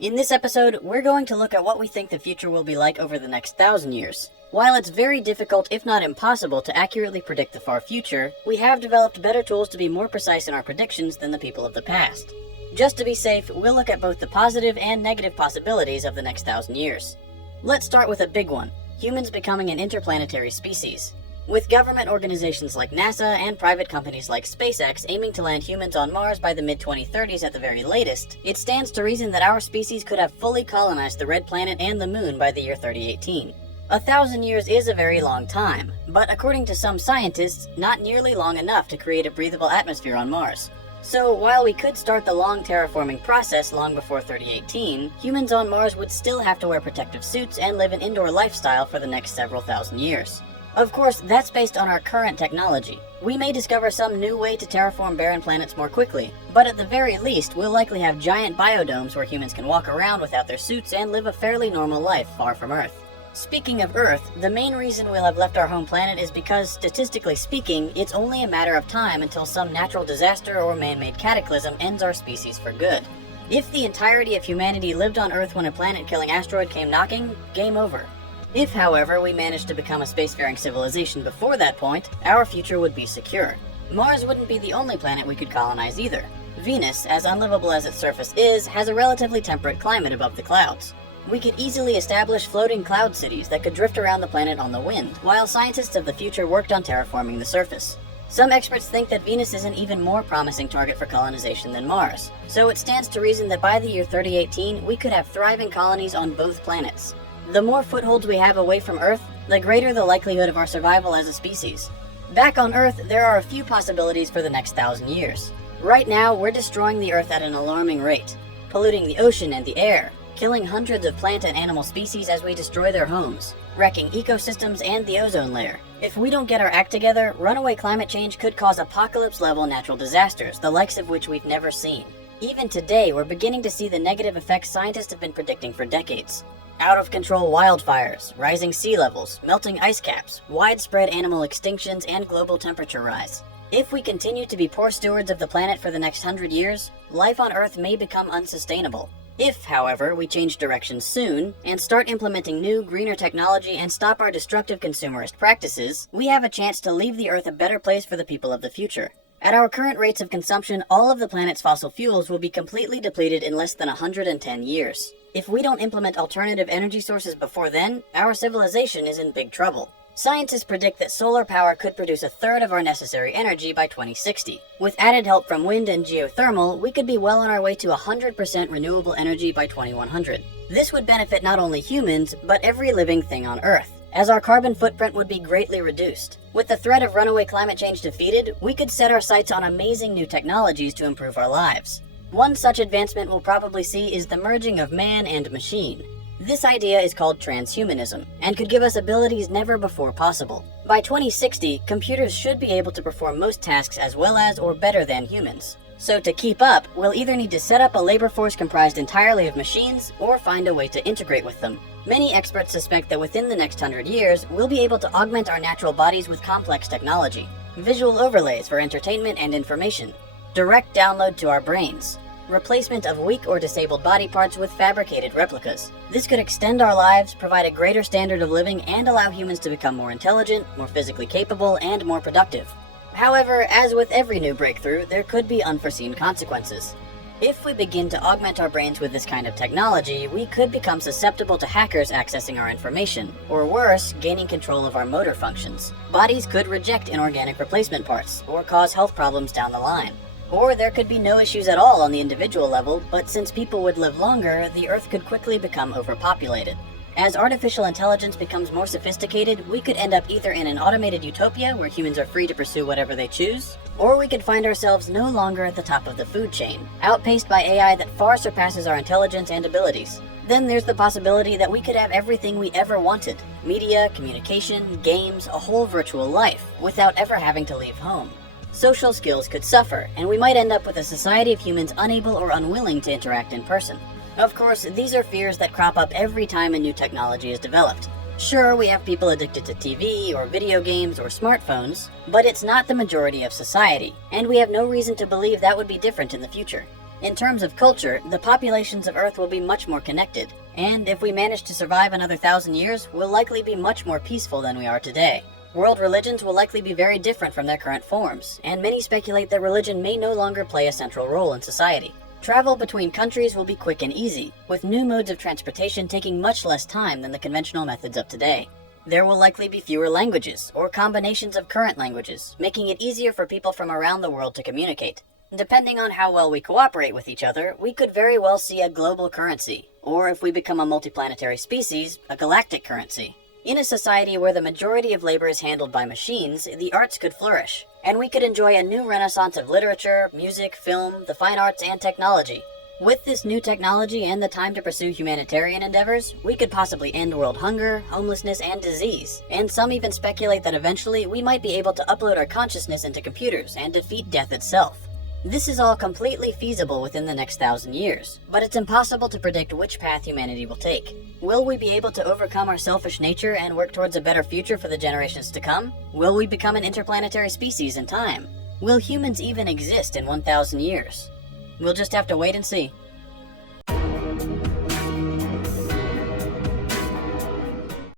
In this episode, we're going to look at what we think the future will be like over the next 1,000 years. While it's very difficult, if not impossible, to accurately predict the far future, we have developed better tools to be more precise in our predictions than the people of the past. Just to be safe, we'll look at both the positive and negative possibilities of the next 1,000 years. Let's start with a big one: humans becoming an interplanetary species. With government organizations like NASA and private companies like SpaceX aiming to land humans on Mars by the mid-2030s at the very latest, it stands to reason that our species could have fully colonized the Red Planet and the Moon by the year 3018. 1,000 years is a very long time, but according to some scientists, not nearly long enough to create a breathable atmosphere on Mars. So while we could start the long terraforming process long before 3018, humans on Mars would still have to wear protective suits and live an indoor lifestyle for the next several thousand years. Of course, that's based on our current technology. We may discover some new way to terraform barren planets more quickly, but at the very least, we'll likely have giant biodomes where humans can walk around without their suits and live a fairly normal life far from Earth. Speaking of Earth, the main reason we'll have left our home planet is because, statistically speaking, it's only a matter of time until some natural disaster or man-made cataclysm ends our species for good. If the entirety of humanity lived on Earth when a planet-killing asteroid came knocking, game over. If, however, we managed to become a spacefaring civilization before that point, our future would be secure. Mars wouldn't be the only planet we could colonize either. Venus, as unlivable as its surface is, has a relatively temperate climate above the clouds. We could easily establish floating cloud cities that could drift around the planet on the wind, while scientists of the future worked on terraforming the surface. Some experts think that Venus is an even more promising target for colonization than Mars, so it stands to reason that by the year 3018, we could have thriving colonies on both planets. The more footholds we have away from Earth, the greater the likelihood of our survival as a species. Back on Earth, there are a few possibilities for the next 1,000 years. Right now, we're destroying the Earth at an alarming rate, polluting the ocean and the air, killing hundreds of plant and animal species as we destroy their homes, wrecking ecosystems and the ozone layer. If we don't get our act together, runaway climate change could cause apocalypse-level natural disasters, the likes of which we've never seen. Even today, we're beginning to see the negative effects scientists have been predicting for decades. Out-of-control wildfires, rising sea levels, melting ice caps, widespread animal extinctions, and global temperature rise. If we continue to be poor stewards of the planet for the next 100 years, life on Earth may become unsustainable. If, however, we change direction soon, and start implementing new, greener technology and stop our destructive consumerist practices, we have a chance to leave the Earth a better place for the people of the future. At our current rates of consumption, all of the planet's fossil fuels will be completely depleted in less than 110 years. If we don't implement alternative energy sources before then, our civilization is in big trouble. Scientists predict that solar power could produce a third of our necessary energy by 2060. With added help from wind and geothermal, we could be well on our way to 100% renewable energy by 2100. This would benefit not only humans, but every living thing on Earth, as our carbon footprint would be greatly reduced. With the threat of runaway climate change defeated, we could set our sights on amazing new technologies to improve our lives. One such advancement we'll probably see is the merging of man and machine. This idea is called transhumanism, and could give us abilities never before possible. By 2060, computers should be able to perform most tasks as well as or better than humans. So to keep up, we'll either need to set up a labor force comprised entirely of machines, or find a way to integrate with them. Many experts suspect that within the next 100 years, we'll be able to augment our natural bodies with complex technology, visual overlays for entertainment and information, direct download to our brains, replacement of weak or disabled body parts with fabricated replicas. This could extend our lives, provide a greater standard of living, and allow humans to become more intelligent, more physically capable, and more productive. However, as with every new breakthrough, there could be unforeseen consequences. If we begin to augment our brains with this kind of technology, we could become susceptible to hackers accessing our information, or worse, gaining control of our motor functions. Bodies could reject inorganic replacement parts, or cause health problems down the line. Or there could be no issues at all on the individual level, but since people would live longer, the Earth could quickly become overpopulated. As artificial intelligence becomes more sophisticated, we could end up either in an automated utopia where humans are free to pursue whatever they choose, or we could find ourselves no longer at the top of the food chain, outpaced by AI that far surpasses our intelligence and abilities. Then there's the possibility that we could have everything we ever wanted: media, communication, games, a whole virtual life, without ever having to leave home. Social skills could suffer, and we might end up with a society of humans unable or unwilling to interact in person. Of course, these are fears that crop up every time a new technology is developed. Sure, we have people addicted to TV or video games or smartphones, but it's not the majority of society, and we have no reason to believe that would be different in the future. In terms of culture, the populations of Earth will be much more connected, and if we manage to survive another 1,000 years, we'll likely be much more peaceful than we are today. World religions will likely be very different from their current forms, and many speculate that religion may no longer play a central role in society. Travel between countries will be quick and easy, with new modes of transportation taking much less time than the conventional methods of today. There will likely be fewer languages, or combinations of current languages, making it easier for people from around the world to communicate. Depending on how well we cooperate with each other, we could very well see a global currency, or if we become a multiplanetary species, a galactic currency. In a society where the majority of labor is handled by machines, the arts could flourish, and we could enjoy a new renaissance of literature, music, film, the fine arts, and technology. With this new technology and the time to pursue humanitarian endeavors, we could possibly end world hunger, homelessness, and disease. And some even speculate that eventually we might be able to upload our consciousness into computers and defeat death itself. This is all completely feasible within the next 1,000 years, but it's impossible to predict which path humanity will take. Will we be able to overcome our selfish nature and work towards a better future for the generations to come? Will we become an interplanetary species in time? Will humans even exist in 1,000 years? We'll just have to wait and see.